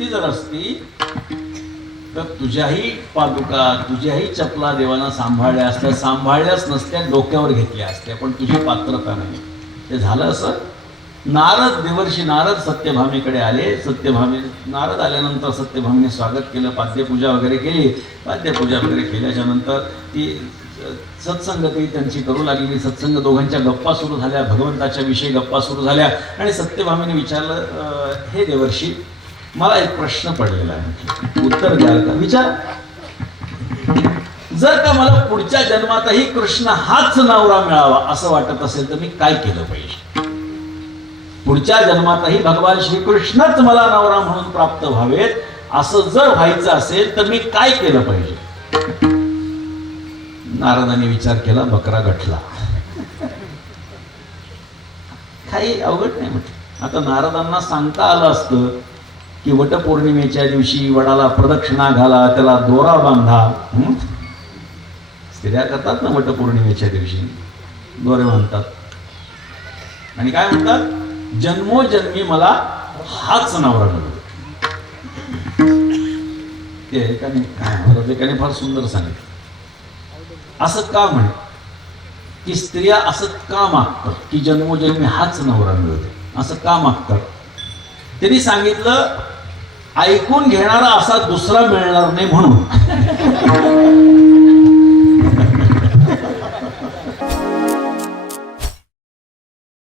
वृत्ती जर असती तर तुझ्याही पादुका तुझ्याही चपला देवानं सांभाळल्या असत्या, सांभाळल्याच नसत्या, डोक्यावर घेतल्या असत्या, पण तुझी पात्रता नाही. ते झालं असं. नारद देवर्षी नारद सत्यभामेकडे आले. सत्यभामे नारद आल्यानंतर सत्यभामेने स्वागत केलं, पाद्यपूजा वगैरे केली. पाद्यपूजा वगैरे केल्याच्या नंतर ती सत्संगती त्यांची करू लागली. सत्संग दोघांच्या गप्पा सुरू झाल्या, भगवंताच्या विषयी गप्पा सुरू झाल्या. आणि सत्यभामेने विचारलं, हे देवर्षी मला एक प्रश्न पडलेला आहे, उत्तर द्याल का? विचार. जर का मला पुढच्या जन्मातही कृष्ण हाच नवरा मिळावा असं वाटत असेल तर मी काय केलं पाहिजे? पुढच्या जन्मातही भगवान श्रीकृष्णच मला नवरा म्हणून प्राप्त व्हावेत असं जर व्हायचं असेल तर मी काय केलं पाहिजे? नारदाने विचार केला, बकरा गठला. काही अवघड नाही म्हटलं. आता नारदांना सांगता आलं असतं की वटपौर्णिमेच्या दिवशी वडाला प्रदक्षिणा घाला, त्याला दोरा बांधा. स्त्रिया करतात ना वटपौर्णिमेच्या दिवशी, दोरे बांधतात आणि काय म्हणतात, जन्मोजन्मी मला हाच नवरा मिळतो. ते एकाने फार सुंदर सांगितलं. असं का म्हणे की स्त्रिया असं का मागतात की जन्मोजन्मी हाच नवरा मिळतो, असं का मागतात? त्यांनी सांगितलं, ऐकून घेणारा असा दुसरा मिळणार नाही म्हणून.